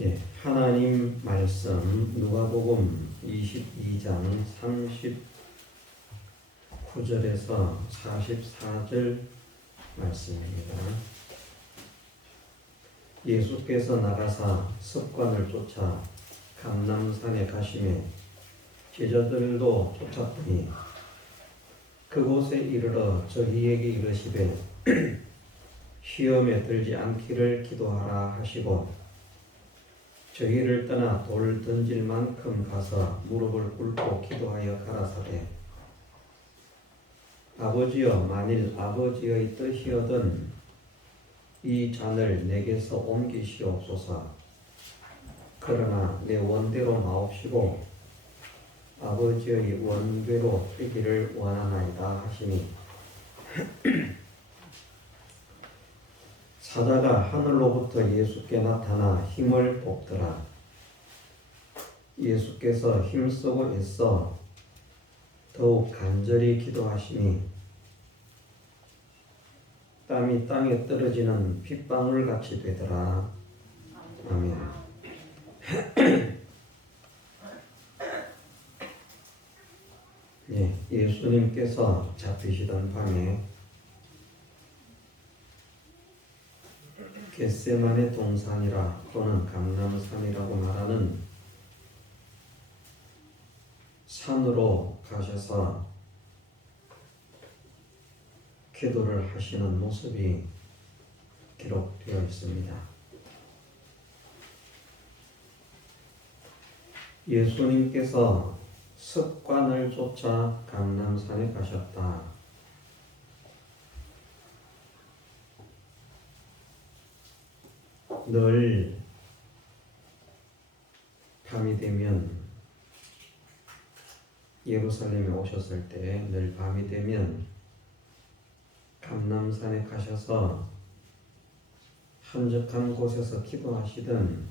예, 하나님 말씀 누가복음 22장 39절에서 44절 말씀입니다. 예수께서 나가사 습관을 쫓아 감람산에 가시매 제자들도 쫓았더니 그곳에 이르러 저희에게 이르시되 시험에 들지 않기를 기도하라 하시고 저희를 떠나 돌 던질 만큼 가서 무릎을 꿇고 기도하여 가라사대 아버지여 만일 아버지의 뜻이여든 이 잔을 내게서 옮기시옵소서. 그러나 내 원대로 마옵시고 아버지의 원대로 되기를 원하나이다 하시니 사자가 하늘로부터 예수께 나타나 힘을 뽑더라. 예수께서 힘쓰고 애써 더욱 간절히 기도하시니 땀이 땅에 떨어지는 핏방울 같이 되더라. 아멘. 예, 예수님께서 잡히시던 밤에 겟세마네 동산이라 또는 감람산이라고 말하는 산으로 가셔서 기도를 하시는 모습이 기록되어 있습니다. 예수님께서 습관을 쫓아 감람산에 가셨다. 늘 밤이 되면 예루살렘에 오셨을 때 늘 밤이 되면 감람산에 가셔서 한적한 곳에서 기도하시던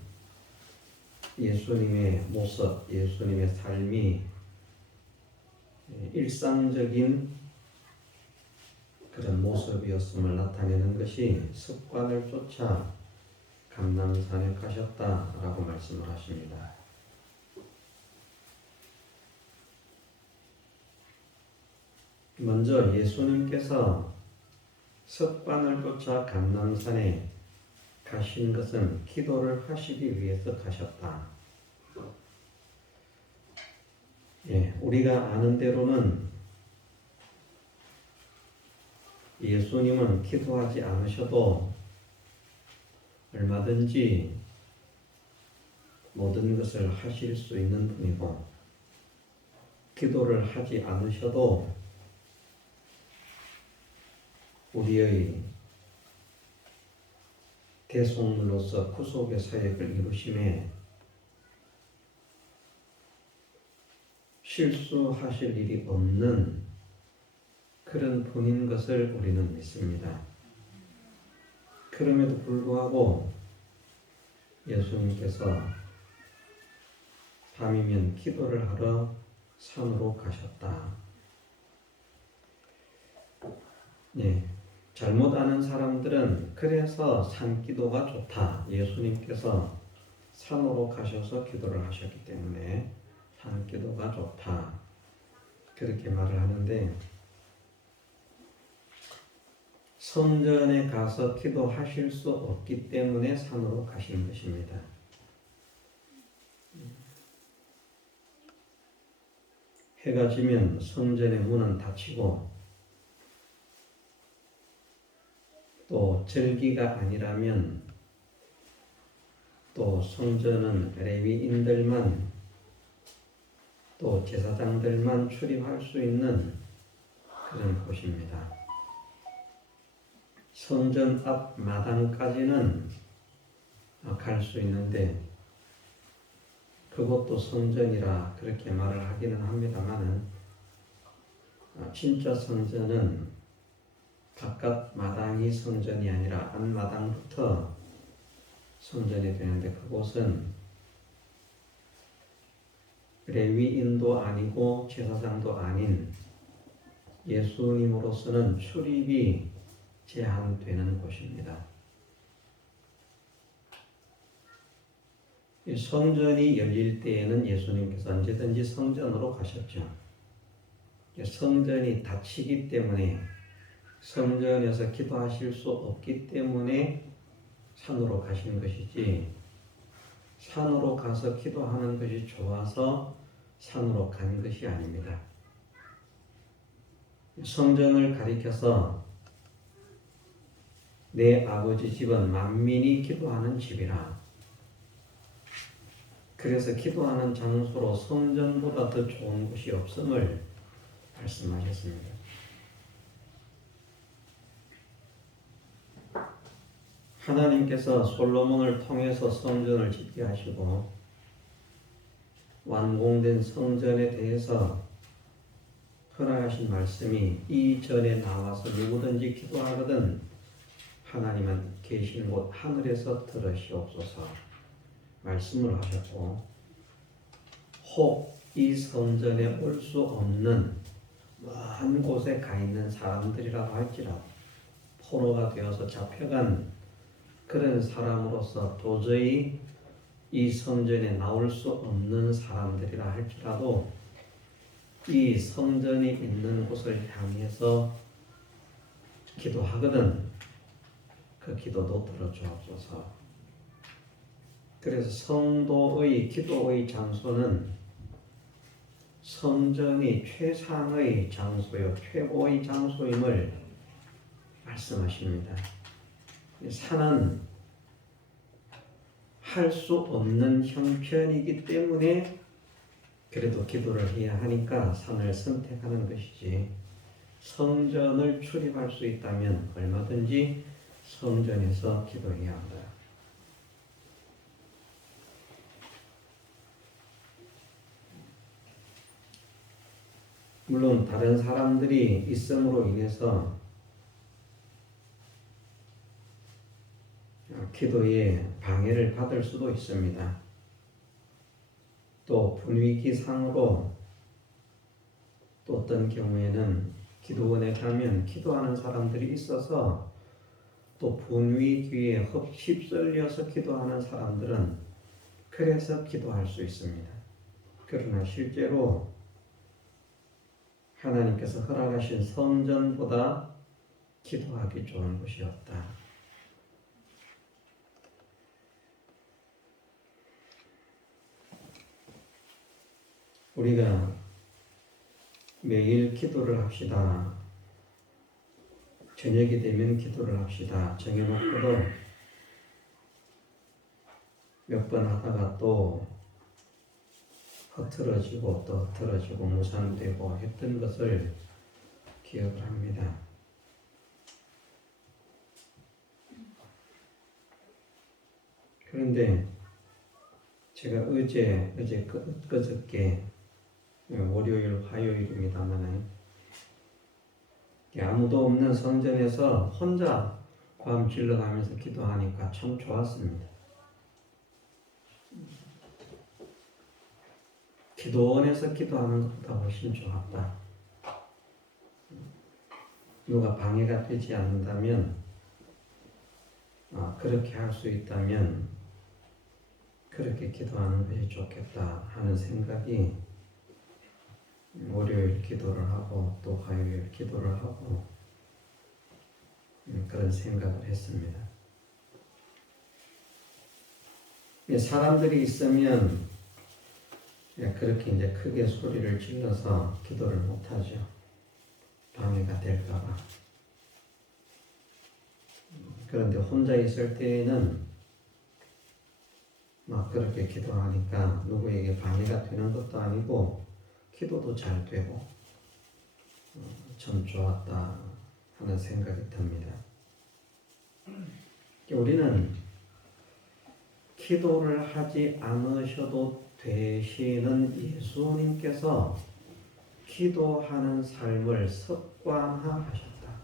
예수님의 모습, 예수님의 삶이 일상적인 그런 모습이었음을 나타내는 것이 습관을 쫓아 감람산에 가셨다라고 말씀을 하십니다. 먼저 예수님께서 습관을 쫓아 감람산에 가신 것은 기도를 하시기 위해서 가셨다. 예, 우리가 아는 대로는 예수님은 기도하지 않으셔도 얼마든지 모든 것을 하실 수 있는 분이고 기도를 하지 않으셔도 우리의 대속물로서 구속의 사역을 이루심에 실수하실 일이 없는 그런 분인 것을 우리는 믿습니다. 그럼에도 불구하고 예수님께서 밤이면 기도를 하러 산으로 가셨다. 네, 잘못 아는 사람들은 그래서 산기도가 좋다. 예수님께서 산으로 가셔서 기도를 하셨기 때문에 산기도가 좋다. 그렇게 말을 하는데 성전에 가서 기도하실 수 없기 때문에 산으로 가신 것입니다. 해가 지면 성전의 문은 닫히고 또 절기가 아니라면 또 성전은 레위인들만 또 제사장들만 출입할 수 있는 그런 곳입니다. 성전 앞 마당까지는 갈 수 있는데 그것도 성전이라 그렇게 말을 하기는 합니다만은 진짜 성전은 바깥 마당이 성전이 아니라 안마당부터 성전이 되는데 그곳은 레위인도 아니고 제사장도 아닌 예수님으로서는 출입이 제한되는 곳입니다. 이 성전이 열릴 때에는 예수님께서 언제든지 성전으로 가셨죠. 성전이 닫히기 때문에 성전에서 기도하실 수 없기 때문에 산으로 가신 것이지, 산으로 가서 기도하는 것이 좋아서 산으로 간 것이 아닙니다. 성전을 가리켜서 내 아버지 집은 만민이 기도하는 집이라, 그래서 기도하는 장소로 성전보다 더 좋은 곳이 없음을 말씀하셨습니다. 하나님께서 솔로몬을 통해서 성전을 짓게 하시고 완공된 성전에 대해서 허락하신 말씀이 이전에 나와서 누구든지 기도하거든 하나님은 계시는 곳 하늘에서 들으시옵소서 말씀을 하셨고, 혹 이 성전에 올 수 없는 먼 곳에 가 있는 사람들이라고 할지라도, 포로가 되어서 잡혀간 그런 사람으로서 도저히 이 성전에 나올 수 없는 사람들이라 할지라도 이 성전이 있는 곳을 향해서 기도하거든 그 기도도 들어주옵소서. 그래서 성도의 기도의 장소는 성전이 최상의 장소요, 최고의 장소임을 말씀하십니다. 산은 할 수 없는 형편이기 때문에 그래도 기도를 해야 하니까 산을 선택하는 것이지, 성전을 출입할 수 있다면 얼마든지 성전에서 기도해야 한다. 물론 다른 사람들이 있음으로 인해서 기도에 방해를 받을 수도 있습니다. 또 분위기상으로 또 어떤 경우에는 기도원에 가면 기도하는 사람들이 있어서 또 분위기에 휩쓸려서 기도하는 사람들은 그래서 기도할 수 있습니다. 그러나 실제로 하나님께서 허락하신 성전보다 기도하기 좋은 곳이 없다. 우리가 매일 기도를 합시다. 저녁이 되면 기도를 합시다. 정해놓고도 몇 번 하다가 또 흐트러지고 또 흐트러지고 무산되고 했던 것을 기억을 합니다. 그런데 제가 어제 그저께 월요일 화요일입니다만 아무도 없는 성전에서 혼자 고함 질러가면서 기도하니까 참 좋았습니다. 기도원에서 기도하는 것보다 훨씬 좋았다. 누가 방해가 되지 않는다면, 그렇게 할 수 있다면 그렇게 기도하는 것이 좋겠다 하는 생각이 월요일 기도를 하고 또 화요일 기도를 하고 그런 생각을 했습니다. 사람들이 있으면 그렇게 이제 크게 소리를 질러서 기도를 못하죠. 방해가 될까봐. 그런데 혼자 있을 때에는 막 그렇게 기도하니까 누구에게 방해가 되는 것도 아니고 기도도 잘 되고 참 좋았다 하는 생각이 듭니다. 우리는 기도를 하지 않으셔도 되시는 예수님께서 기도하는 삶을 습관화하셨다.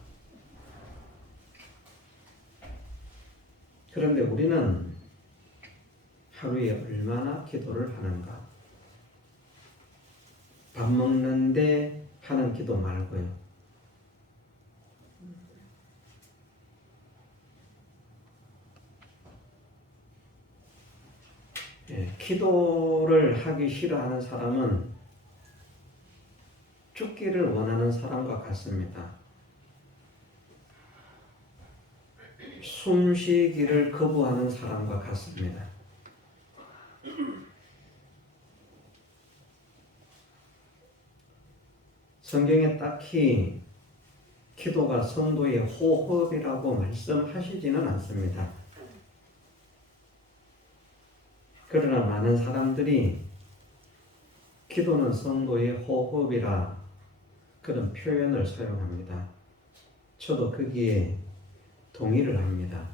그런데 우리는 하루에 얼마나 기도를 하는가? 밥 먹는데 하는 기도 말고요. 기도를 하기 싫어하는 사람은 죽기를 원하는 사람과 같습니다. 숨쉬기를 거부하는 사람과 같습니다. 성경에 딱히 기도가 성도의 호흡이라고 말씀하시지는 않습니다. 그러나 많은 사람들이 기도는 성도의 호흡이라 그런 표현을 사용합니다. 저도 거기에 동의를 합니다.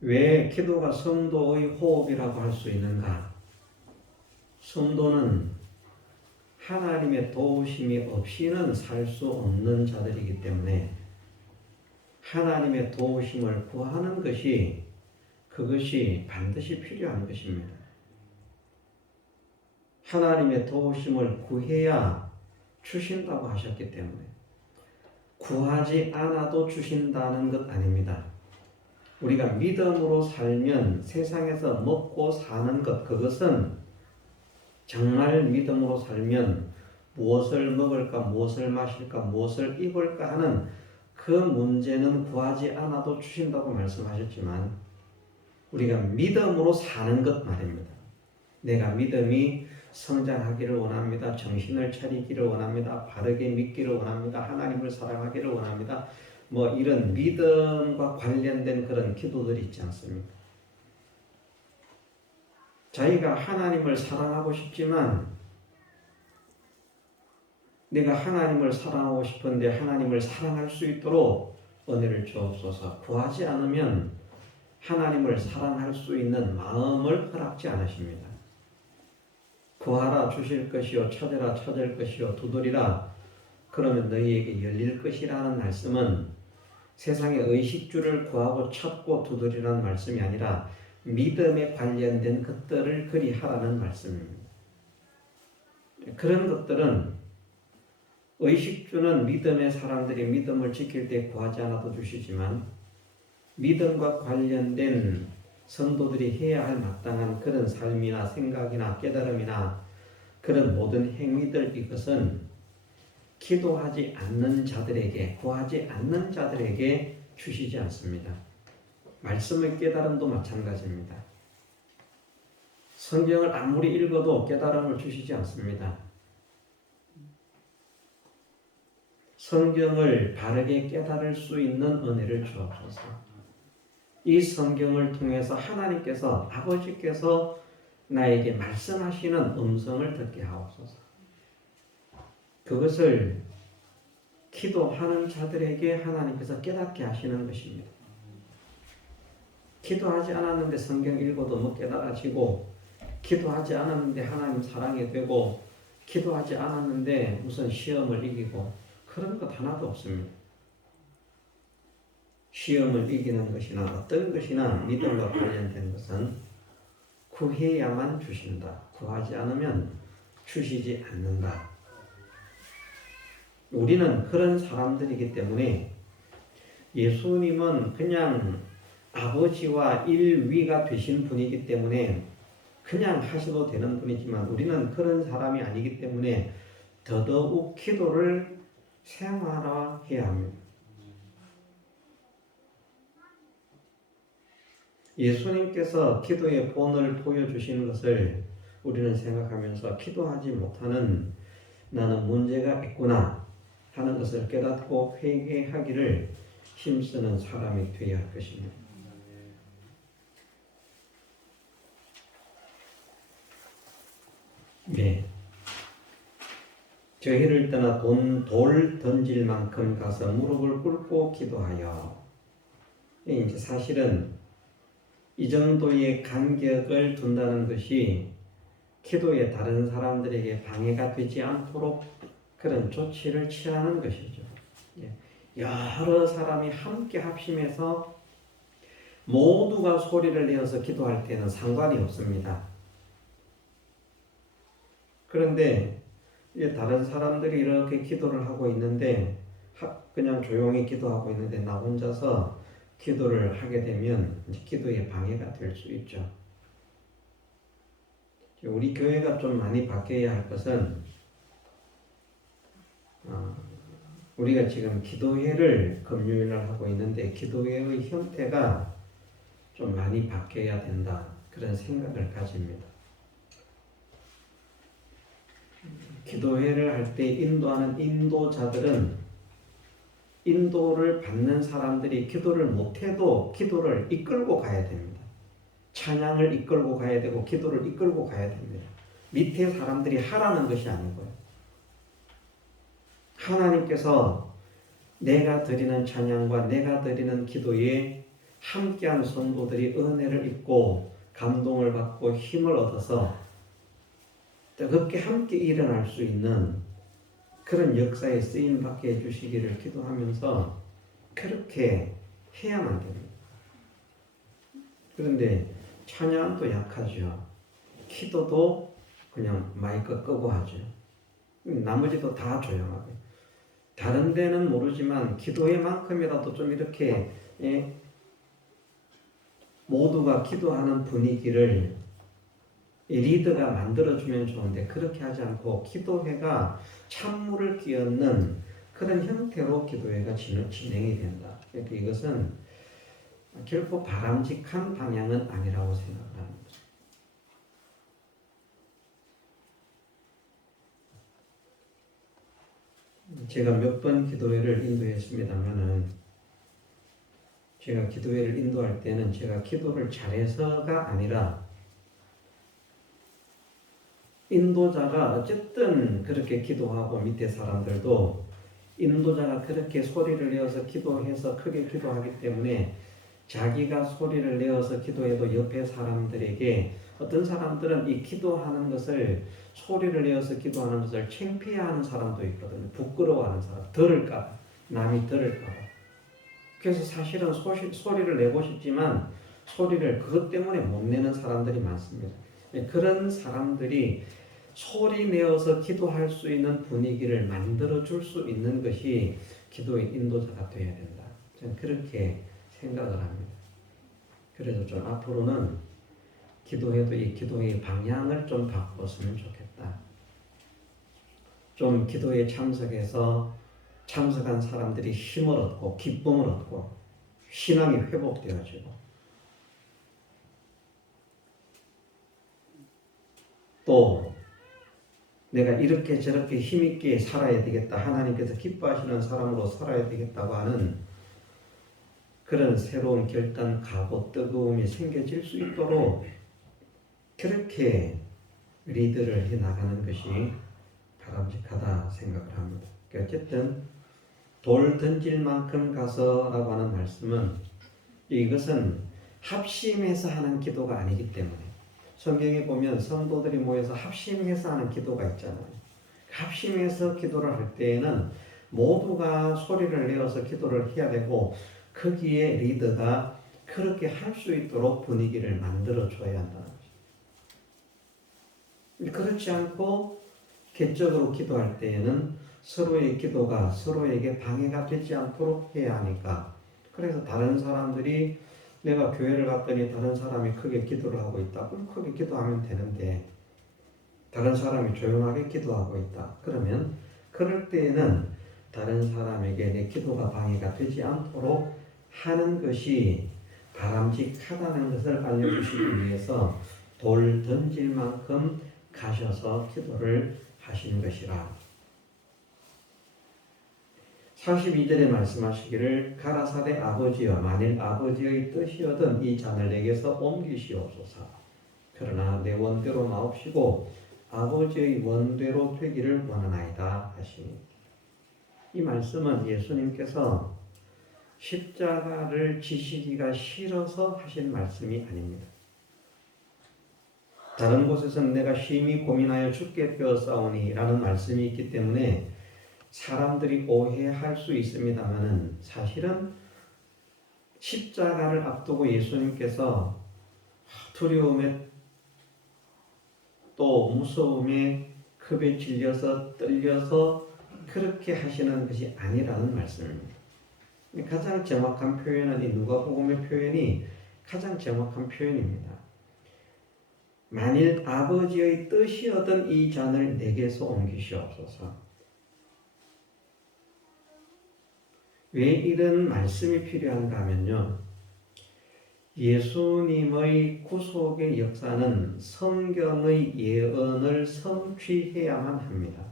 왜 기도가 성도의 호흡이라고 할 수 있는가? 성도는 하나님의 도우심이 없이는 살 수 없는 자들이기 때문에 하나님의 도우심을 구하는 것이 그것이 반드시 필요한 것입니다. 하나님의 도우심을 구해야 주신다고 하셨기 때문에 구하지 않아도 주신다는 것 아닙니다. 우리가 믿음으로 살면 세상에서 먹고 사는 것, 그것은 정말 믿음으로 살면 무엇을 먹을까, 무엇을 마실까, 무엇을 입을까 하는 그 문제는 구하지 않아도 주신다고 말씀하셨지만 우리가 믿음으로 사는 것 말입니다. 내가 믿음이 성장하기를 원합니다. 정신을 차리기를 원합니다. 바르게 믿기를 원합니다. 하나님을 사랑하기를 원합니다. 이런 믿음과 관련된 그런 기도들이 있지 않습니까? 자기가 하나님을 사랑하고 싶지만 내가 하나님을 사랑하고 싶은데 하나님을 사랑할 수 있도록 은혜를 주옵소서. 구하지 않으면 하나님을 사랑할 수 있는 마음을 허락지 않으십니다. 구하라 주실 것이요 찾으라 찾을 것이요 두드리라 그러면 너희에게 열릴 것이라는 말씀은 세상의 의식주를 구하고 찾고 두드리라는 말씀이 아니라 믿음에 관련된 것들을 그리 하라는 말씀입니다. 그런 것들은 의식주는 믿음의 사람들이 믿음을 지킬 때 구하지 않아도 주시지만 믿음과 관련된 성도들이 해야 할 마땅한 그런 삶이나 생각이나 깨달음이나 그런 모든 행위들, 이것은 기도하지 않는 자들에게, 구하지 않는 자들에게 주시지 않습니다. 말씀의 깨달음도 마찬가지입니다. 성경을 아무리 읽어도 깨달음을 주시지 않습니다. 성경을 바르게 깨달을 수 있는 은혜를 주옵소서. 이 성경을 통해서 하나님께서, 아버지께서 나에게 말씀하시는 음성을 듣게 하옵소서. 그것을 기도하는 자들에게 하나님께서 깨닫게 하시는 것입니다. 기도하지 않았는데 성경 읽어도 깨달아지고, 기도하지 않았는데 하나님 사랑이 되고, 기도하지 않았는데 무슨 시험을 이기고, 그런 것 하나도 없습니다. 시험을 이기는 것이나 어떤 것이나 믿음과 관련된 것은 구해야만 주신다. 구하지 않으면 주시지 않는다. 우리는 그런 사람들이기 때문에 예수님은 그냥 아버지와 일위가 되신 분이기 때문에 그냥 하셔도 되는 분이지만 우리는 그런 사람이 아니기 때문에 더더욱 기도를 생활화해야 합니다. 예수님께서 기도의 본을 보여주시는 것을 우리는 생각하면서 기도하지 못하는 나는 문제가 있구나 하는 것을 깨닫고 회개하기를 힘쓰는 사람이 되어야 할 것입니다. 네. 저희를 떠나 돌 던질 만큼 가서 무릎을 꿇고 기도하여. 이제 사실은 이 정도의 간격을 둔다는 것이 기도에 다른 사람들에게 방해가 되지 않도록 그런 조치를 취하는 것이죠. 여러 사람이 함께 합심해서 모두가 소리를 내어서 기도할 때는 상관이 없습니다. 그런데 이제 다른 사람들이 이렇게 기도를 하고 있는데 그냥 조용히 기도하고 있는데 나 혼자서 기도를 하게 되면 이제 기도에 방해가 될 수 있죠. 우리 교회가 좀 많이 바뀌어야 할 것은 우리가 지금 기도회를 금요일날 하고 있는데 기도회의 형태가 좀 많이 바뀌어야 된다 그런 생각을 가집니다. 기도회를 할 때 인도하는 인도자들은 인도를 받는 사람들이 기도를 못해도 기도를 이끌고 가야 됩니다. 찬양을 이끌고 가야 되고 기도를 이끌고 가야 됩니다. 밑에 사람들이 하라는 것이 아니고요. 하나님께서 내가 드리는 찬양과 내가 드리는 기도에 함께한 성도들이 은혜를 입고 감동을 받고 힘을 얻어서 뜨겁게 함께 일어날 수 있는 그런 역사에 쓰임 받게 해주시기를 기도하면서 그렇게 해야만 됩니다. 그런데 찬양도 약하죠. 기도도 그냥 마이크 끄고 하죠. 나머지도 다 조용하고. 다른 데는 모르지만 기도회만큼이라도 좀 이렇게 모두가 기도하는 분위기를 리더가 만들어주면 좋은데 그렇게 하지 않고 기도회가 찬물을 끼얹는 그런 형태로 기도회가 진행이 된다. 그러니까 이것은 결코 바람직한 방향은 아니라고 생각합니다. 제가 몇 번 기도회를 인도했습니다만은 제가 기도회를 인도할 때는 제가 기도를 잘해서가 아니라 인도자가 어쨌든 그렇게 기도하고 밑에 사람들도 인도자가 그렇게 소리를 내어서 기도해서 크게 기도하기 때문에 자기가 소리를 내어서 기도해도 옆에 사람들에게 어떤 사람들은 이 기도하는 것을 소리를 내어서 기도하는 것을 창피해하는 사람도 있거든요. 부끄러워하는 사람, 들을까 남이 들을까 봐. 그래서 사실은 소리를 내고 싶지만 소리를 그것 때문에 못 내는 사람들이 많습니다. 그런 사람들이 소리 내어서 기도할 수 있는 분위기를 만들어 줄 수 있는 것이 기도의 인도자가 되어야 된다. 저는 그렇게 생각을 합니다. 그래서 좀 앞으로는 기도해도 이 기도의 방향을 좀 바꿨으면 좋겠다. 좀 기도에 참석해서 참석한 사람들이 힘을 얻고 기쁨을 얻고 신앙이 회복되어지고 또 내가 이렇게 저렇게 힘있게 살아야 되겠다. 하나님께서 기뻐하시는 사람으로 살아야 되겠다고 하는 그런 새로운 결단, 각오, 뜨거움이 생겨질 수 있도록 그렇게 리드를 해나가는 것이 바람직하다 생각을 합니다. 어쨌든 돌 던질 만큼 가서라고 하는 말씀은 이것은 합심해서 하는 기도가 아니기 때문에 성경에 보면 성도들이 모여서 합심해서 하는 기도가 있잖아요. 합심해서 기도를 할 때에는 모두가 소리를 내어서 기도를 해야 되고 거기에 리더가 그렇게 할 수 있도록 분위기를 만들어 줘야 한다는 거죠. 그렇지 않고 개적으로 기도할 때에는 서로의 기도가 서로에게 방해가 되지 않도록 해야 하니까 그래서 다른 사람들이 내가 교회를 갔더니 다른 사람이 크게 기도를 하고 있다. 그럼 크게 기도하면 되는데 다른 사람이 조용하게 기도하고 있다. 그러면 그럴 때에는 다른 사람에게 내 기도가 방해가 되지 않도록 하는 것이 바람직하다는 것을 알려주시기 위해서 돌 던질 만큼 가셔서 기도를 하신 것이라. 42절에 말씀하시기를 가라사대 아버지여 만일 아버지의 뜻이거든 이 잔을 내게서 옮기시옵소서. 그러나 내 원대로 마옵시고 아버지의 원대로 되기를 원하나이다 하시니 이 말씀은 예수님께서 십자가를 지시기가 싫어서 하신 말씀이 아닙니다. 다른 곳에서는 내가 심히 고민하여 죽게 되었사오니 라는 말씀이 있기 때문에 사람들이 오해할 수 있습니다만은 사실은 십자가를 앞두고 예수님께서 두려움에 또 무서움에 급에 질려서 떨려서 그렇게 하시는 것이 아니라는 말씀입니다. 가장 정확한 표현은 이 누가복음의 표현이 가장 정확한 표현입니다. 만일 아버지의 뜻이었던 이 잔을 내게서 옮기시옵소서. 왜 이런 말씀이 필요한가 하면요. 예수님의 구속의 역사는 성경의 예언을 성취해야만 합니다.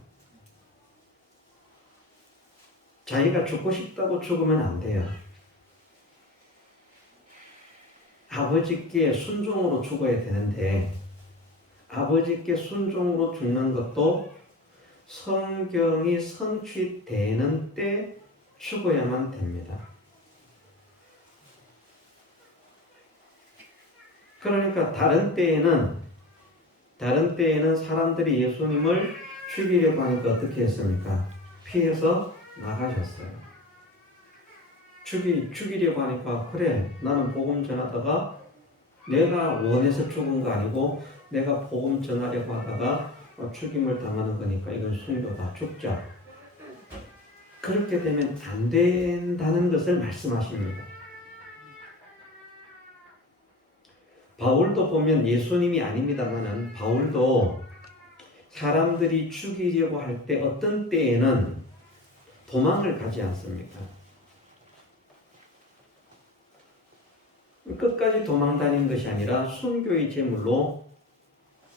자기가 죽고 싶다고 죽으면 안 돼요. 아버지께 순종으로 죽어야 되는데 아버지께 순종으로 죽는 것도 성경이 성취되는 때 죽어야만 됩니다. 그러니까 다른 때에는 사람들이 예수님을 죽이려고 하니까 어떻게 했습니까? 피해서 나가셨어요. 죽이려고 하니까 그래 나는 복음 전하다가 내가 원해서 죽은 거 아니고 내가 복음 전하려고 하다가 죽임을 당하는 거니까 이건 숭배다 죽자. 그렇게 되면 안 된다는 것을 말씀하십니다. 바울도 보면 예수님이 아닙니다만은 바울도 사람들이 죽이려고 할 때 어떤 때에는 도망을 가지 않습니까? 끝까지 도망 다닌 것이 아니라 순교의 제물로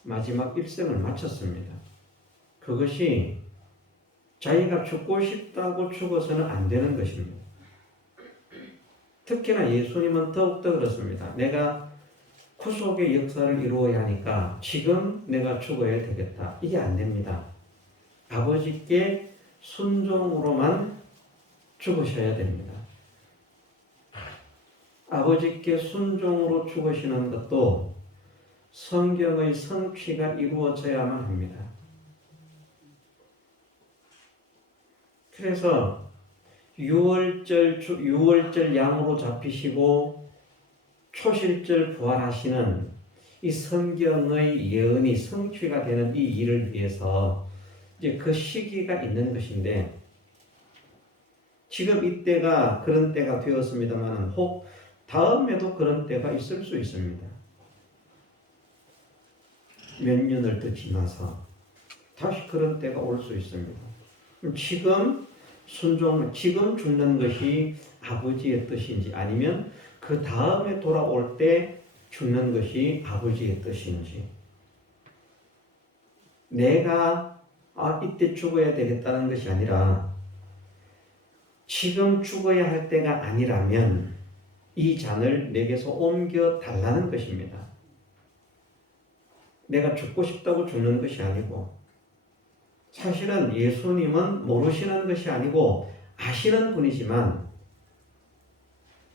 마지막 일생을 마쳤습니다. 그것이 자기가 죽고 싶다고 죽어서는 안 되는 것입니다. 특히나 예수님은 더욱더 그렇습니다. 내가 구속의 역사를 이루어야 하니까 지금 내가 죽어야 되겠다. 이게 안 됩니다. 아버지께 순종으로만 죽으셔야 됩니다. 아버지께 순종으로 죽으시는 것도 성경의 성취가 이루어져야만 합니다. 그래서 6월절 양으로 잡히시고 초실절 부활하시는 이 성경의 예언이 성취가 되는 이 일을 위해서 이제 그 시기가 있는 것인데 지금 이때가 그런 때가 되었습니다만 혹 다음에도 그런 때가 있을 수 있습니다. 몇 년을 더 지나서 다시 그런 때가 올 수 있습니다. 지금 지금 죽는 것이 아버지의 뜻인지 아니면 그 다음에 돌아올 때 죽는 것이 아버지의 뜻인지 내가 이때 죽어야 되겠다는 것이 아니라 지금 죽어야 할 때가 아니라면 이 잔을 내게서 옮겨 달라는 것입니다. 내가 죽고 싶다고 죽는 것이 아니고 사실은 예수님은 모르시는 것이 아니고 아시는 분이지만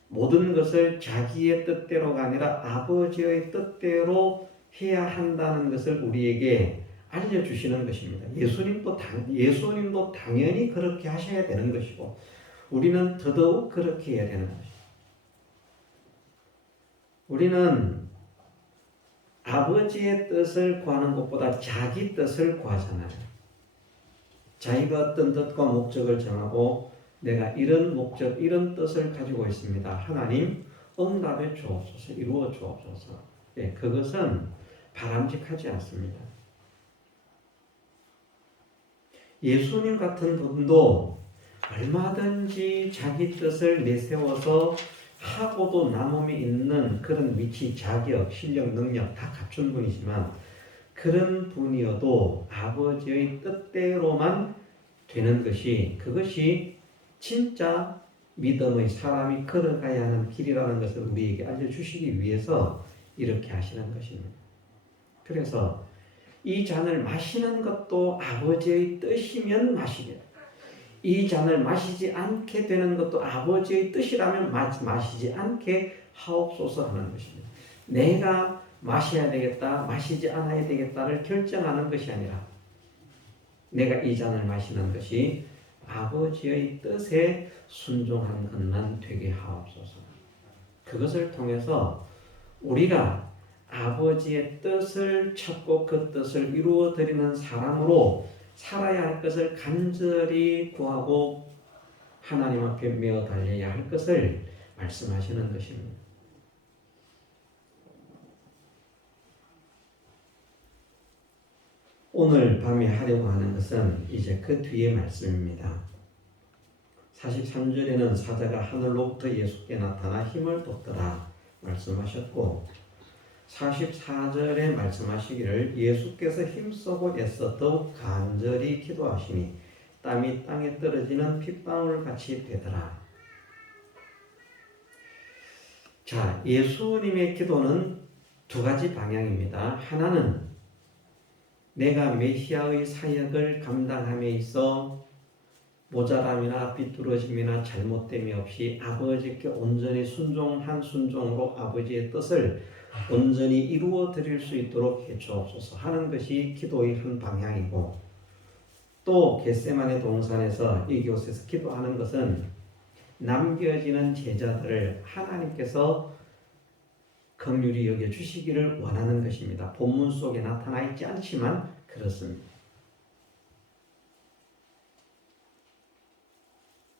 모든 것을 자기의 뜻대로가 아니라 아버지의 뜻대로 해야 한다는 것을 우리에게 알려주시는 것입니다. 예수님도 당연히 그렇게 하셔야 되는 것이고 우리는 더더욱 그렇게 해야 되는 것입니다. 우리는 아버지의 뜻을 구하는 것보다 자기 뜻을 구하잖아요. 자기가 어떤 뜻과 목적을 정하고 내가 이런 목적, 이런 뜻을 가지고 있습니다. 하나님 응답해 주옵소서, 이루어 주옵소서. 네, 그것은 바람직하지 않습니다. 예수님 같은 분도 얼마든지 자기 뜻을 내세워서 하고도 남음이 있는 그런 위치, 자격, 실력, 능력 다 갖춘 분이지만 그런 분이어도 아버지의 뜻대로만 되는 그것이 진짜 믿음의 사람이 걸어가야 하는 길이라는 것을 우리에게 알려주시기 위해서 이렇게 하시는 것입니다. 그래서 이 잔을 마시는 것도 아버지의 뜻이면 마시게, 이 잔을 마시지 않게 되는 것도 아버지의 뜻이라면 마시지 않게 하옵소서 하는 것입니다. 내가 마셔야 되겠다, 마시지 않아야 되겠다를 결정하는 것이 아니라 내가 이 잔을 마시는 것이 아버지의 뜻에 순종하는 것만 되게 하옵소서. 그것을 통해서 우리가 아버지의 뜻을 찾고 그 뜻을 이루어 드리는 사람으로 살아야 할 것을 간절히 구하고 하나님 앞에 메어 달려야 할 것을 말씀하시는 것입니다. 오늘 밤에 하려고 하는 것은 이제 그 뒤의 말씀입니다. 43절에는 사자가 하늘로부터 예수께 나타나 힘을 돋더라 말씀하셨고, 44절에 말씀하시기를 예수께서 힘쓰고 애써 더욱 간절히 기도하시니 땀이 땅에 떨어지는 핏방울 같이 되더라. 자, 예수님의 기도는 두 가지 방향입니다. 하나는 내가 메시아의 사역을 감당함에 있어 모자람이나 비뚤어짐이나 잘못됨이 없이 아버지께 온전히 순종한 순종으로 아버지의 뜻을 온전히 이루어 드릴 수 있도록 해주옵소서 하는 것이 기도의 한 방향이고, 또 겟세마네 동산에서 이곳에서 기도하는 것은 남겨지는 제자들을 하나님께서 긍휼히 여겨 주시기를 원하는 것입니다. 본문 속에 나타나 있지 않지만 그렇습니다.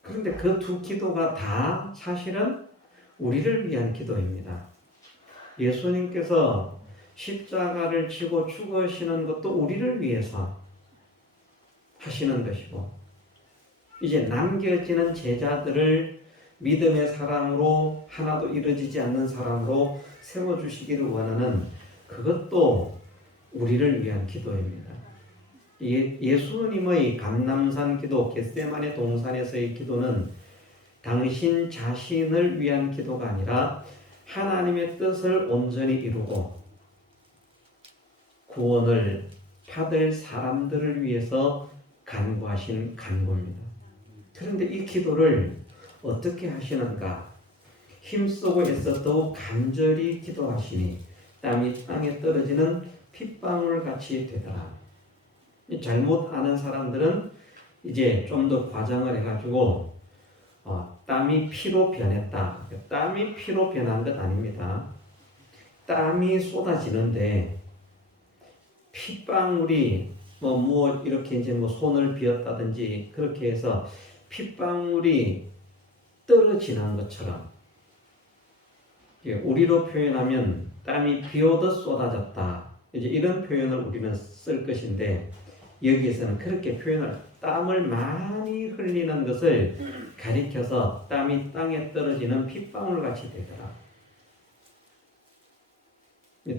그런데 그 두 기도가 다 사실은 우리를 위한 기도입니다. 예수님께서 십자가를 지고 죽으시는 것도 우리를 위해서 하시는 것이고, 이제 남겨지는 제자들을 믿음의 사람으로, 하나도 이루어지지 않는 사람으로 세워주시기를 원하는 그것도 우리를 위한 기도입니다. 예수님의 감람산 기도, 겟세마네 동산에서의 기도는 당신 자신을 위한 기도가 아니라 하나님의 뜻을 온전히 이루고 구원을 받을 사람들을 위해서 간구하신 간구입니다. 그런데 이 기도를 어떻게 하시는가? 힘쓰고 애써 더욱 간절히 기도하시니 땀이 땅에 떨어지는 핏방울 같이 되더라. 잘못 아는 사람들은 이제 좀 더 과장을 해가지고 땀이 피로 변했다. 땀이 피로 변한 것 아닙니다. 땀이 쏟아지는데 핏방울이 무엇 이렇게 이제 손을 비었다든지 그렇게 해서 핏방울이 떨어지는 것처럼, 우리로 표현하면 땀이 비오듯 쏟아졌다. 이제 이런 표현을 우리는 쓸 것인데, 여기에서는 그렇게 표현을, 땀을 많이 흘리는 것을 가리켜서 땀이 땅에 떨어지는 핏방울 같이 되더라.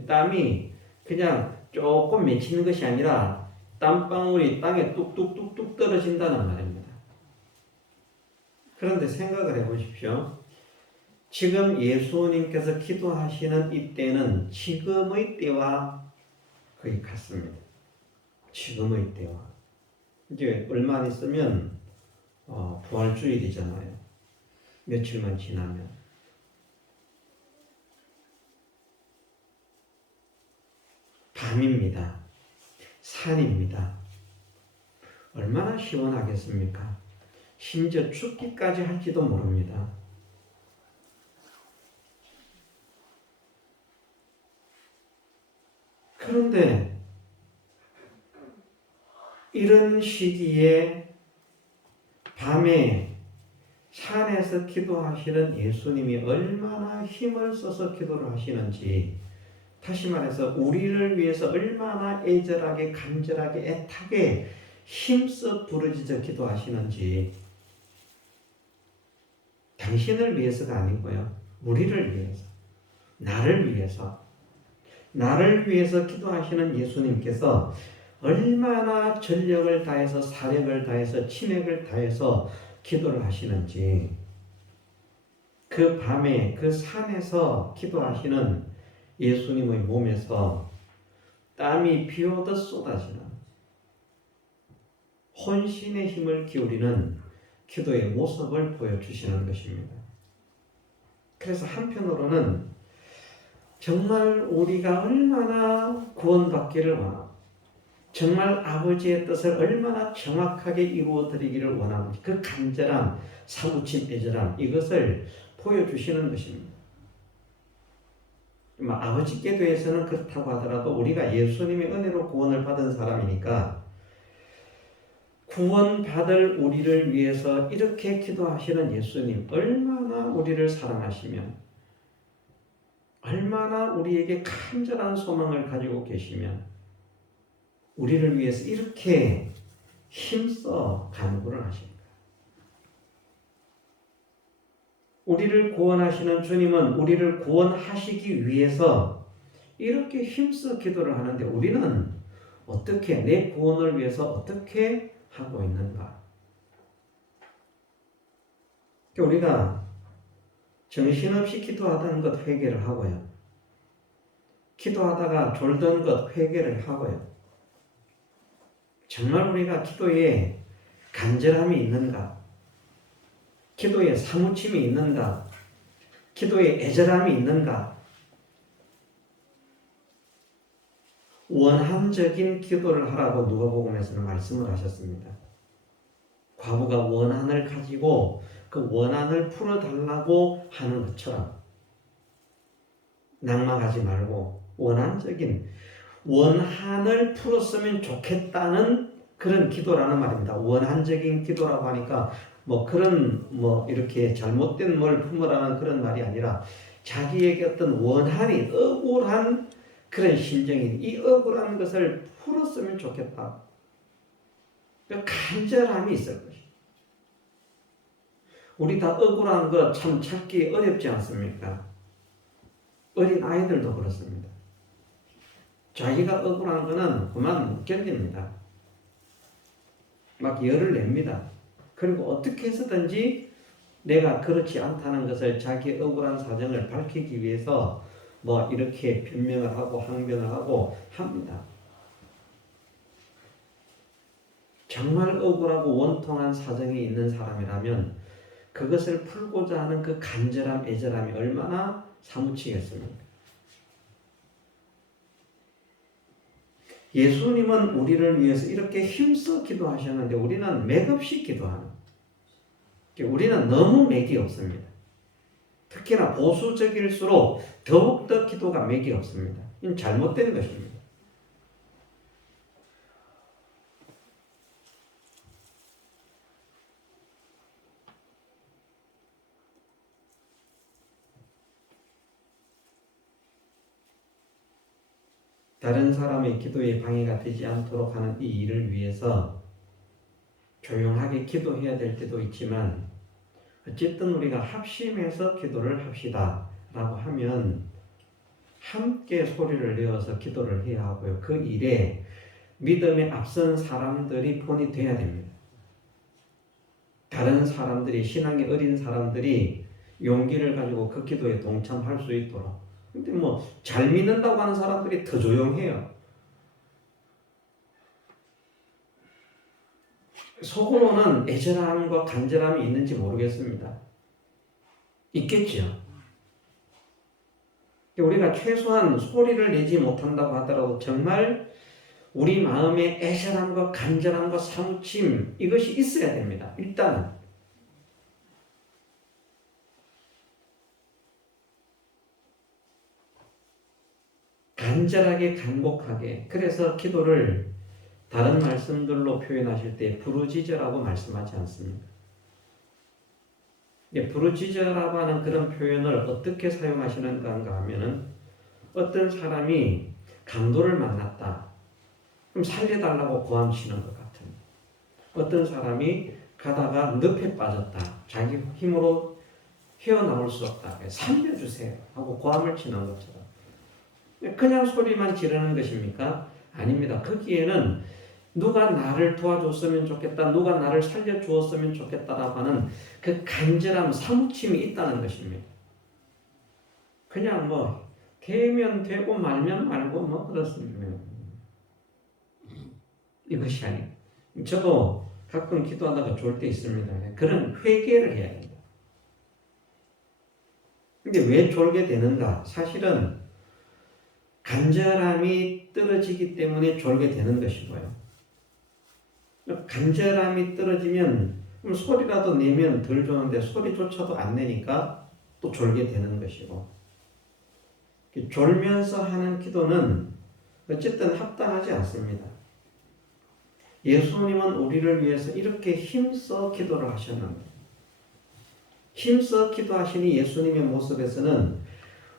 땀이 그냥 조금 맺히는 것이 아니라 땀방울이 땅에 뚝뚝뚝뚝 떨어진다는 말입니다. 그런데 생각을 해보십시오. 지금 예수님께서 기도하시는 이때는 지금의 때와 거의 같습니다. 지금의 때와. 이제 얼마 안 있으면 부활주일이잖아요. 며칠만 지나면. 밤입니다. 산입니다. 얼마나 시원하겠습니까? 심지어 춥기까지 할지도 모릅니다. 그런데 이런 시기에 밤에 산에서 기도하시는 예수님이 얼마나 힘을 써서 기도를 하시는지, 다시 말해서 우리를 위해서 얼마나 애절하게 간절하게 애타게 힘써 부르짖어 기도하시는지, 당신을 위해서가 아니고요, 우리를 위해서, 나를 위해서 기도하시는 예수님께서 얼마나 전력을 다해서, 사력을 다해서, 치맥을 다해서 기도를 하시는지, 그 밤에 그 산에서 기도하시는 예수님의 몸에서 땀이 비오듯 쏟아지는 혼신의 힘을 기울이는 기도의 모습을 보여주시는 것입니다. 그래서 한편으로는 정말 우리가 얼마나 구원받기를 원하고, 정말 아버지의 뜻을 얼마나 정확하게 이루어 드리기를 원하는지, 그 간절함, 사무친 애절함, 이것을 보여주시는 것입니다. 아버지께 대해서는 그렇다고 하더라도 우리가 예수님의 은혜로 구원을 받은 사람이니까 구원받을 우리를 위해서 이렇게 기도하시는 예수님, 얼마나 우리를 사랑하시며 얼마나 우리에게 간절한 소망을 가지고 계시며 우리를 위해서 이렇게 힘써 간구를 하십니다. 우리를 구원하시는 주님은 우리를 구원하시기 위해서 이렇게 힘써 기도를 하는데 우리는 어떻게 내 구원을 위해서 어떻게 하고 있는가? 우리가 정신없이 기도하던 것 회개를 하고요. 기도하다가 졸던 것 회개를 하고요. 정말 우리가 기도에 간절함이 있는가? 기도에 사무침이 있는가? 기도에 애절함이 있는가? 원한적인 기도를 하라고 누가복음에서는 말씀을 하셨습니다. 과부가 원한을 가지고 그 원한을 풀어달라고 하는 것처럼 낭망하지 말고 원한을 풀었으면 좋겠다는 그런 기도라는 말입니다. 원한적인 기도라고 하니까 이렇게 잘못된 뭘 품으라는 그런 말이 아니라 자기에게 어떤 원한이 억울한 그런 심정이 이 억울한 것을 풀었으면 좋겠다. 간절함이 있을 것이다. 우리 다 억울한 거 참 찾기 어렵지 않습니까? 어린 아이들도 그렇습니다. 자기가 억울한 거는 그만 못 견딥니다. 막 열을 냅니다. 그리고 어떻게 해서든지 내가 그렇지 않다는 것을 자기의 억울한 사정을 밝히기 위해서 이렇게 변명을 하고 항변을 하고 합니다. 정말 억울하고 원통한 사정이 있는 사람이라면 그것을 풀고자 하는 그 간절함, 애절함이 얼마나 사무치겠습니까? 예수님은 우리를 위해서 이렇게 힘써 기도하셨는데 우리는 맥없이 기도하는, 우리는 너무 맥이 없습니다. 특히나 보수적일수록 더욱더 기도가 맥이 없습니다. 이건 잘못된 것입니다. 다른 사람의 기도에 방해가 되지 않도록 하는 이 일을 위해서 조용하게 기도해야 될 때도 있지만 어쨌든 우리가 합심해서 기도를 합시다 라고 하면 함께 소리를 내어서 기도를 해야 하고요. 그 일에 믿음에 앞선 사람들이 본이 돼야 됩니다. 다른 사람들이, 신앙이 어린 사람들이 용기를 가지고 그 기도에 동참할 수 있도록. 근데 잘 믿는다고 하는 사람들이 더 조용해요. 속으로는 애절함과 간절함이 있는지 모르겠습니다. 있겠죠. 우리가 최소한 소리를 내지 못한다고 하더라도 정말 우리 마음에 애절함과 간절함과 사무침 이것이 있어야 됩니다. 일단은. 간절하게 간곡하게. 그래서 기도를 다른 말씀들로 표현하실 때 부르짖으라고 말씀하지 않습니다. 부르짖으라고 하는 그런 표현을 어떻게 사용하시는가 하면은 어떤 사람이 강도를 만났다. 그럼 살려달라고 고함치는 것 같은. 어떤 사람이 가다가 늪에 빠졌다. 자기 힘으로 헤어나올 수 없다. 살려주세요 하고 고함을 치는 것처럼. 그냥 소리만 지르는 것입니까? 아닙니다. 거기에는 누가 나를 도와줬으면 좋겠다, 누가 나를 살려주었으면 좋겠다라고 하는 그 간절함, 사무침이 있다는 것입니다. 그냥 되면 되고 말면 말고 그렇습니다. 이것이 아니에요. 저도 가끔 기도하다가 졸 때 있습니다. 그런 회개를 해야 합니다. 근데 왜 졸게 되는가? 사실은 간절함이 떨어지기 때문에 졸게 되는 것이고요. 간절함이 떨어지면 소리라도 내면 덜 좋은데 소리조차도 안 내니까 또 졸게 되는 것이고, 졸면서 하는 기도는 어쨌든 합당하지 않습니다. 예수님은 우리를 위해서 이렇게 힘써 기도를 하셨는데, 힘써 기도하시니 예수님의 모습에서는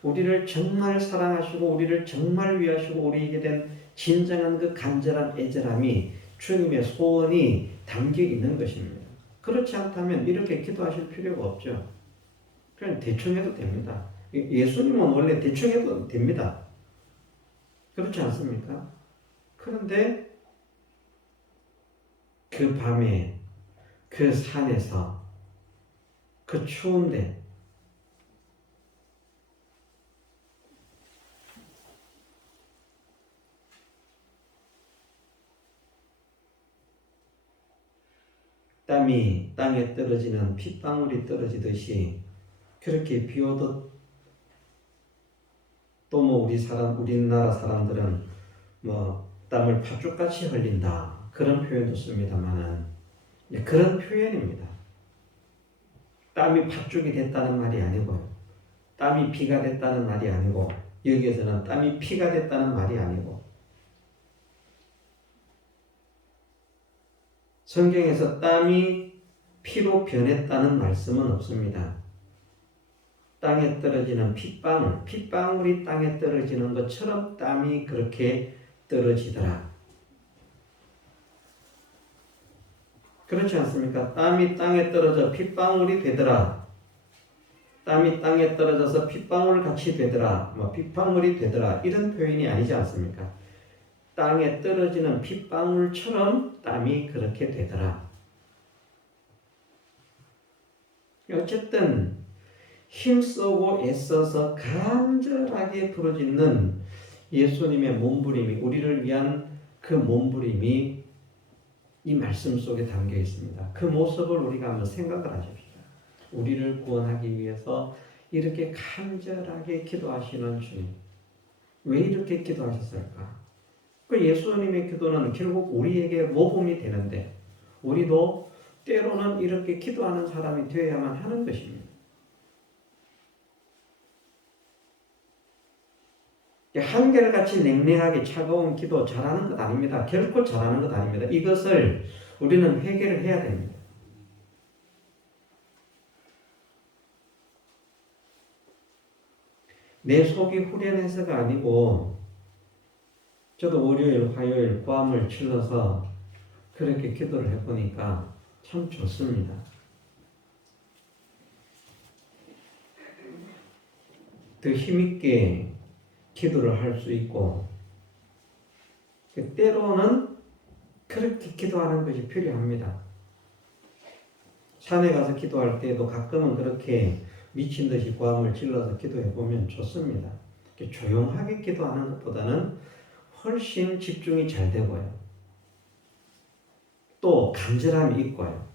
우리를 정말 사랑하시고 우리를 정말 위하시고 우리에게 된 진정한 그 간절한 애절함이 주님의 소원이 담겨 있는 것입니다. 그렇지 않다면 이렇게 기도하실 필요가 없죠. 그냥 대충 해도 됩니다. 예수님은 원래 대충 해도 됩니다. 그렇지 않습니까? 그런데 그 밤에 그 산에서 그 추운데 땀이 땅에 떨어지는 핏방울이 떨어지듯이 그렇게 비 오듯 또 뭐 우리나라 사람들은 뭐 땀을 팥죽같이 흘린다 그런 표현도 씁니다만은 그런 표현입니다. 땀이 팥죽이 됐다는 말이 아니고요. 땀이 비가 됐다는 말이 아니고 여기에서는 땀이 피가 됐다는 말이 아니고 성경에서 땀이 피로 변했다는 말씀은 없습니다. 땅에 떨어지는 핏방울이 땅에 떨어지는 것처럼 땀이 그렇게 떨어지더라. 그렇지 않습니까? 땀이 땅에 떨어져 핏방울이 되더라. 땀이 땅에 떨어져서 핏방울 같이 되더라. 뭐 핏방울이 되더라. 이런 표현이 아니지 않습니까? 땅에 떨어지는 핏방울처럼 땀이 그렇게 되더라. 어쨌든 힘쓰고 애써서 간절하게 부르짖는 예수님의 몸부림이 우리를 위한 그 몸부림이 이 말씀 속에 담겨 있습니다. 그 모습을 우리가 한번 생각을 하십시다. 우리를 구원하기 위해서 이렇게 간절하게 기도하시는 주님. 왜 이렇게 기도하셨을까? 그 예수님의 기도는 결국 우리에게 모범이 되는데 우리도 때로는 이렇게 기도하는 사람이 되어야만 하는 것입니다. 한결같이 냉랭하게 차가운 기도 잘하는 것 아닙니다. 결코 잘하는 것 아닙니다. 이것을 우리는 회개를 해야 됩니다. 내 속이 후련해서가 아니고 저도 월요일, 화요일 꽐을 찔러서 그렇게 기도를 해보니까 참 좋습니다. 더 힘있게 기도를 할 수 있고 때로는 그렇게 기도하는 것이 필요합니다. 산에 가서 기도할 때도 가끔은 그렇게 미친 듯이 꽐을 찔러서 기도해 보면 좋습니다. 조용하게 기도하는 것보다는 훨씬 집중이 잘 되고요. 또 간절함이 있고요.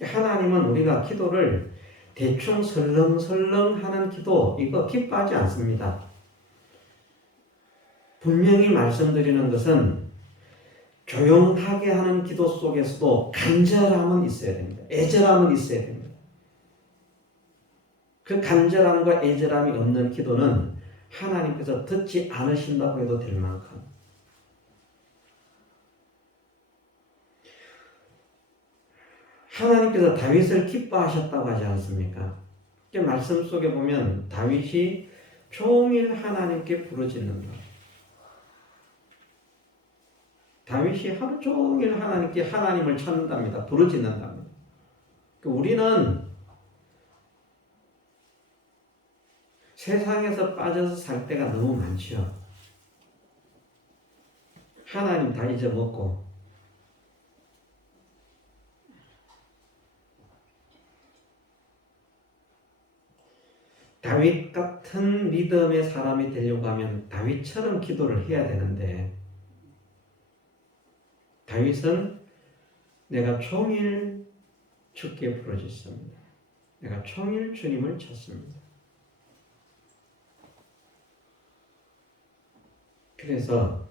하나님은 우리가 기도를 대충 설렁설렁 하는 기도 이거 기뻐하지 않습니다. 분명히 말씀드리는 것은 조용하게 하는 기도 속에서도 간절함은 있어야 됩니다. 애절함은 있어야 됩니다. 그 간절함과 애절함이 없는 기도는 하나님께서 듣지 않으신다고 해도 될 만큼 하나님께서 다윗을 기뻐하셨다고 하지 않습니까? 말씀 속에 보면 다윗이 종일 하나님께 부르짖는다. 다윗이 하루 종일 하나님께 하나님을 찾는답니다. 부르짖는답니다. 우리는 세상에서 빠져서 살 때가 너무 많죠. 하나님 다 잊어먹고 다윗 같은 믿음의 사람이 되려고 하면 다윗처럼 기도를 해야 되는데 다윗은 내가 종일 주께 부르짖습니다. 내가 종일 주님을 찾습니다. 그래서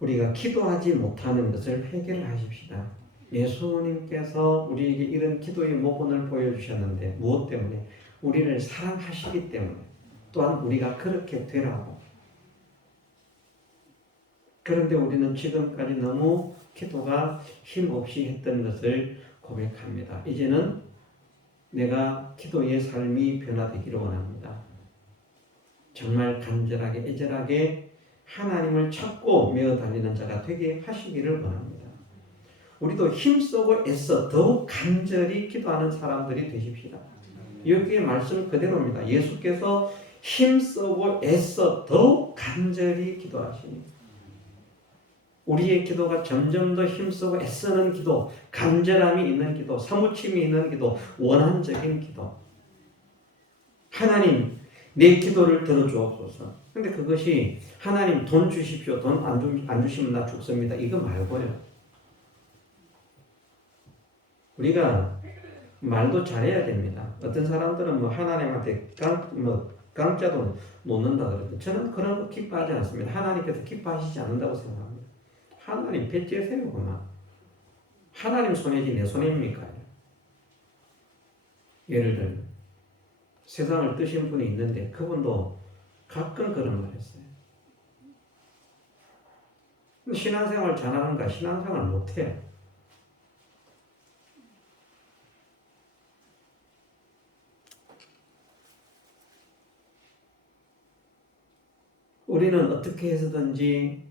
우리가 기도하지 못하는 것을 회개를 하십시다. 예수님께서 우리에게 이런 기도의 모본을 보여주셨는데 무엇 때문에? 우리를 사랑하시기 때문에 또한 우리가 그렇게 되라고 그런데 우리는 지금까지 너무 기도가 힘없이 했던 것을 고백합니다. 이제는 내가 기도의 삶이 변화되기를 원합니다. 정말 간절하게 애절하게 하나님을 찾고 메어 달리는 자가 되게 하시기를 원합니다. 우리도 힘쓰고 애써 더욱 간절히 기도하는 사람들이 되십시다. 여기에 말씀 그대로입니다. 예수께서 힘쓰고 애써 더욱 간절히 기도하시니 우리의 기도가 점점 더 힘쓰고 애쓰는 기도, 간절함이 있는 기도, 사무침이 있는 기도, 원한적인 기도. 하나님, 내 기도를 들어주옵소서. 근데 그것이 하나님 돈 주십시오. 돈 안 주시면 나 죽습니다. 이거 말고요. 우리가 말도 잘해야 됩니다. 어떤 사람들은 뭐 하나님한테 강짜도 놓는다 그러죠. 저는 그런 거 기뻐하지 않습니다. 하나님께서 기뻐하시지 않는다고 생각합니다. 하나님 배째세요, 그만. 하나님 손이지 내 손입니까? 예를 들면 세상을 뜨신 분이 있는데 그분도 가끔 그런 말 했어요. 신앙생활 잘하는가? 신앙생활 못해요. 우리는 어떻게 해서든지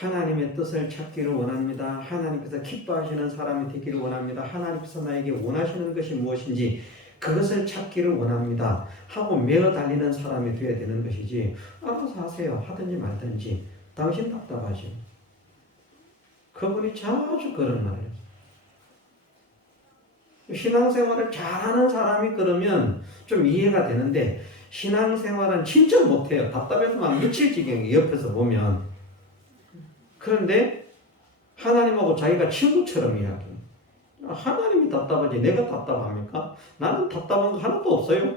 하나님의 뜻을 찾기를 원합니다. 하나님께서 기뻐하시는 사람이 되기를 원합니다. 하나님께서 나에게 원하시는 것이 무엇인지 그것을 찾기를 원합니다. 하고 메어 달리는 사람이 되어야 되는 것이지 알아서 하세요. 하든지 말든지 당신 답답하지. 그분이 자주 그런 말을 해요. 신앙생활을 잘하는 사람이 그러면 좀 이해가 되는데 신앙생활은 진짜 못해요. 답답해서 막 미칠 지경이 옆에서 보면. 그런데 하나님하고 자기가 친구처럼 이야기해요. 하나님이 답답하지 내가 답답합니까? 나는 답답한 거 하나도 없어요.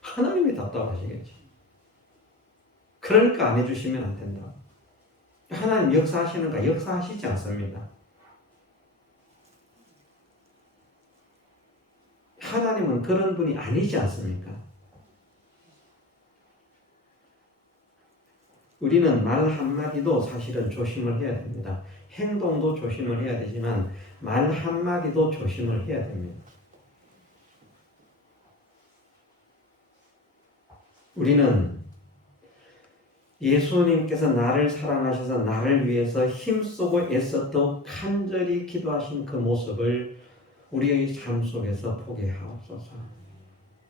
하나님이 답답하시겠지. 그러니까 안 해주시면 안 된다. 하나님 역사하시는가? 역사하시지 않습니다. 하나님은 그런 분이 아니지 않습니까? 우리는 말 한마디도 사실은 조심을 해야 됩니다. 행동도 조심을 해야 되지만 말 한마디도 조심을 해야 됩니다. 우리는 예수님께서 나를 사랑하셔서 나를 위해서 힘쓰고 애썼던 간절히 기도하신 그 모습을 우리의 삶 속에서 보게 하옵소서.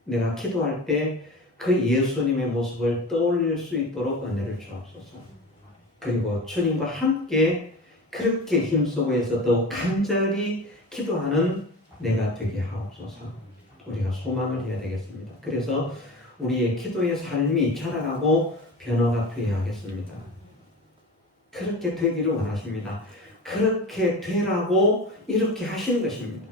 내가 기도할 때 그 예수님의 모습을 떠올릴 수 있도록 은혜를 주옵소서. 그리고 주님과 함께 그렇게 힘쓰고 애썼던 간절히 기도하는 내가 되게 하옵소서. 우리가 소망을 해야 되겠습니다. 그래서 우리의 기도의 삶이 자라가고 변화가 되어야 하겠습니다. 그렇게 되기를 원하십니다. 그렇게 되라고 이렇게 하신 것입니다.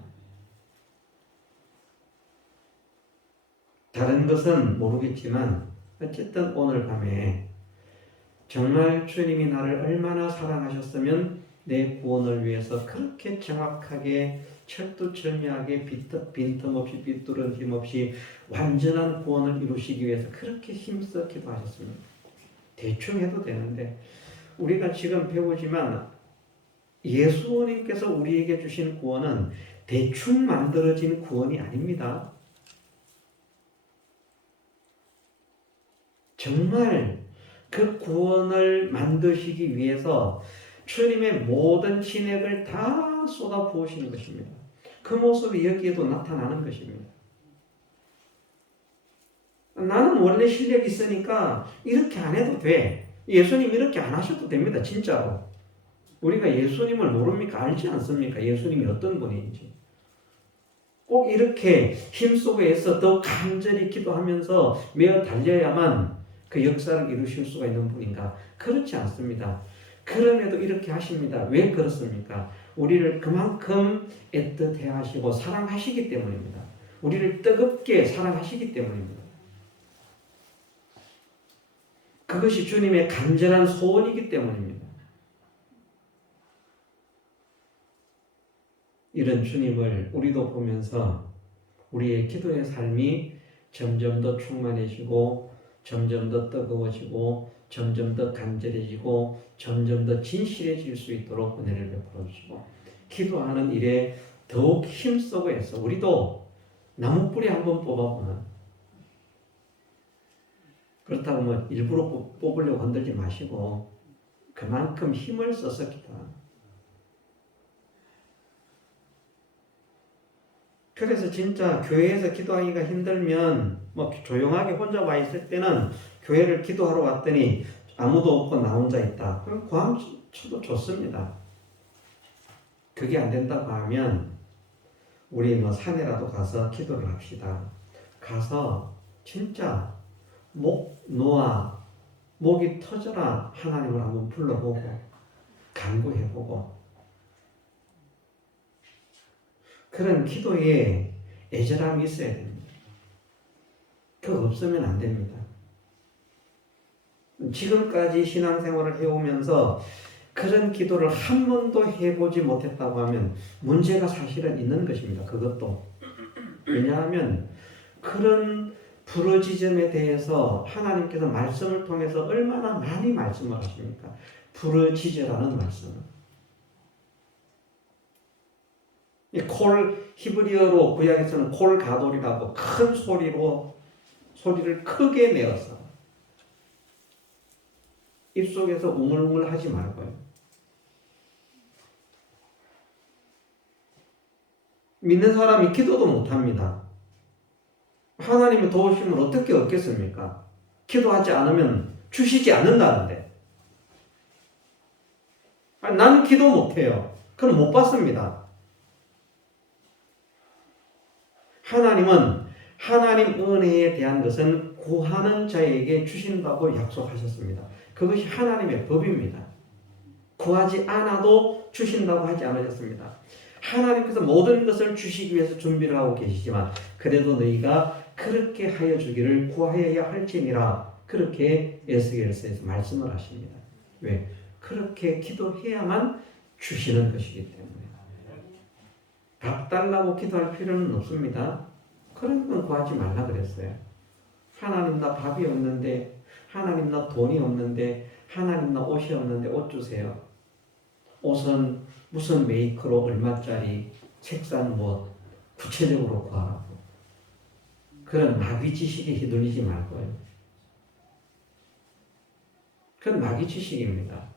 다른 것은 모르겠지만 어쨌든 오늘 밤에 정말 주님이 나를 얼마나 사랑하셨으면 내 구원을 위해서 그렇게 정확하게 철두철미하게 빈틈없이 삐뚤어짐 없이 완전한 구원을 이루시기 위해서 그렇게 힘써 기도하셨습니다. 대충 해도 되는데 우리가 지금 배우지만 예수님께서 우리에게 주신 구원은 대충 만들어진 구원이 아닙니다. 정말 그 구원을 만드시기 위해서 주님의 모든 진액을 다 쏟아 부으시는 것입니다. 그 모습이 여기에도 나타나는 것입니다. 나는 원래 실력이 있으니까 이렇게 안 해도 돼. 예수님 이렇게 안 하셔도 됩니다. 진짜로. 우리가 예수님을 모릅니까? 알지 않습니까? 예수님이 어떤 분인지. 꼭 이렇게 힘쓰고 애써 더 간절히 기도하면서 메어 달려야만 그 역사를 이루실 수가 있는 분인가? 그렇지 않습니다. 그럼에도 이렇게 하십니다. 왜 그렇습니까? 우리를 그만큼 애틋해 하시고 사랑하시기 때문입니다. 우리를 뜨겁게 사랑하시기 때문입니다. 그것이 주님의 간절한 소원이기 때문입니다. 이런 주님을 우리도 보면서 우리의 기도의 삶이 점점 더 충만해지고 점점 더 뜨거워지고 점점 더 간절해지고 점점 더 진실해질 수 있도록 은혜를 베풀어 주시고 기도하는 일에 더욱 힘쓰고 해서 우리도 나무뿌리 한번 뽑아보면 그렇다고 뭐 일부러 뽑으려고 흔들지 마시고 그만큼 힘을 써서 기도합니다. 그래서 진짜 교회에서 기도하기가 힘들면 뭐 조용하게 혼자 와 있을 때는 교회를 기도하러 왔더니 아무도 없고 나 혼자 있다. 그럼 고함 쳐도 좋습니다. 그게 안 된다고 하면 우리 뭐 산에라도 가서 기도를 합시다. 가서 진짜 목 놓아 목이 터져라 하나님을 한번 불러보고 간구해보고 그런 기도에 애절함이 있어야 됩니다. 그거 없으면 안 됩니다. 지금까지 신앙생활을 해오면서 그런 기도를 한 번도 해보지 못했다고 하면 문제가 사실은 있는 것입니다. 그것도. 왜냐하면 그런 부르짖음에 대해서 하나님께서 말씀을 통해서 얼마나 많이 말씀을 하십니까? 부르짖으라는 말씀을. 콜 히브리어로 구약에서는 콜 가돌이라고 큰 소리를 크게 내어서 입속에서 웅얼웅얼 하지 말고요. 믿는 사람이 기도도 못합니다. 하나님의 도우심을 어떻게 얻겠습니까? 기도하지 않으면 주시지 않는다는데. 나는 기도 못해요. 그럼 못 받습니다. 하나님은 하나님 은혜에 대한 것은 구하는 자에게 주신다고 약속하셨습니다. 그것이 하나님의 법입니다. 구하지 않아도 주신다고 하지 않으셨습니다. 하나님께서 모든 것을 주시기 위해서 준비를 하고 계시지만 그래도 너희가 그렇게 하여 주기를 구하여야 할지니라 그렇게 에스겔서에서 말씀을 하십니다. 왜? 그렇게 기도해야만 주시는 것이기 때문에 밥 달라고 기도할 필요는 없습니다. 그런 건 구하지 말라 그랬어요. 하나님 나 밥이 없는데 하나님 나 돈이 없는데 하나님 나 옷이 없는데 옷 주세요. 옷은 무슨 메이커로 얼마짜리 색상 뭐 구체적으로 구하라고. 그런 마귀 지식에 휘둘리지 말고요. 그건 마귀 지식입니다.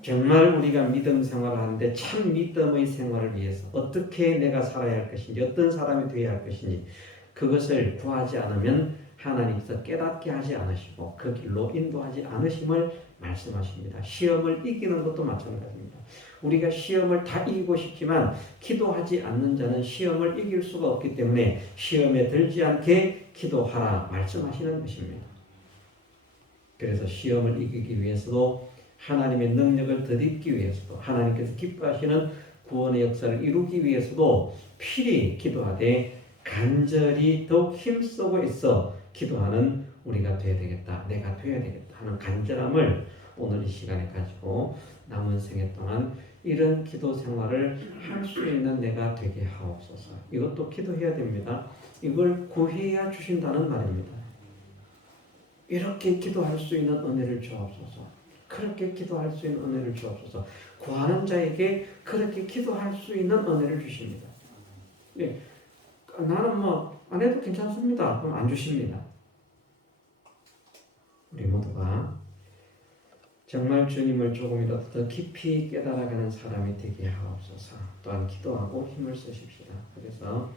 정말 우리가 믿음 생활을 하는데 참 믿음의 생활을 위해서 어떻게 내가 살아야 할 것인지 어떤 사람이 되어야 할 것인지 그것을 구하지 않으면 하나님께서 깨닫게 하지 않으시고 그 길로 인도하지 않으심을 말씀하십니다. 시험을 이기는 것도 마찬가지입니다. 우리가 시험을 다 이기고 싶지만 기도하지 않는 자는 시험을 이길 수가 없기 때문에 시험에 들지 않게 기도하라 말씀하시는 것입니다. 그래서 시험을 이기기 위해서도 하나님의 능력을 덧입기 위해서도 하나님께서 기뻐하시는 구원의 역사를 이루기 위해서도 필히 기도하되 간절히 더욱 힘쓰고 있어 기도하는 우리가 되어야 되겠다. 내가 되어야 되겠다 하는 간절함을 오늘 이 시간에 가지고 남은 생애 동안 이런 기도 생활을 할 수 있는 내가 되게 하옵소서. 이것도 기도해야 됩니다. 이걸 구해야 주신다는 말입니다. 이렇게 기도할 수 있는 은혜를 주옵소서. 그렇게 기도할 수 있는 은혜를 주옵소서. 구하는 자에게 그렇게 기도할 수 있는 은혜를 주십니다. 네. 나는 뭐 안 해도 괜찮습니다. 그럼 안 주십니다. 우리 모두가 정말 주님을 조금이라도 더 깊이 깨달아가는 사람이 되게 하옵소서. 또한 기도하고 힘을 쓰십시다. 그래서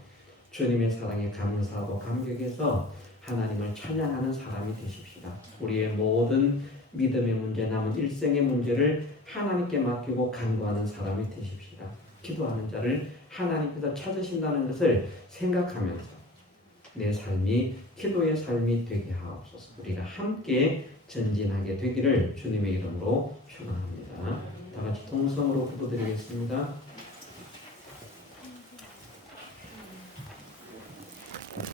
주님의 사랑에 감사하고 감격해서 하나님을 찬양하는 사람이 되십시다. 우리의 모든 믿음의 문제, 남은 일생의 문제를 하나님께 맡기고 간구하는 사람이 되십시다. 기도하는 자를 하나님께서 찾으신다는 것을 생각하면서 내 삶이 기도의 삶이 되게 하옵소서. 우리가 함께 전진하게 되기를 주님의 이름으로 축원합니다. 다 같이 통성으로 기도드리겠습니다.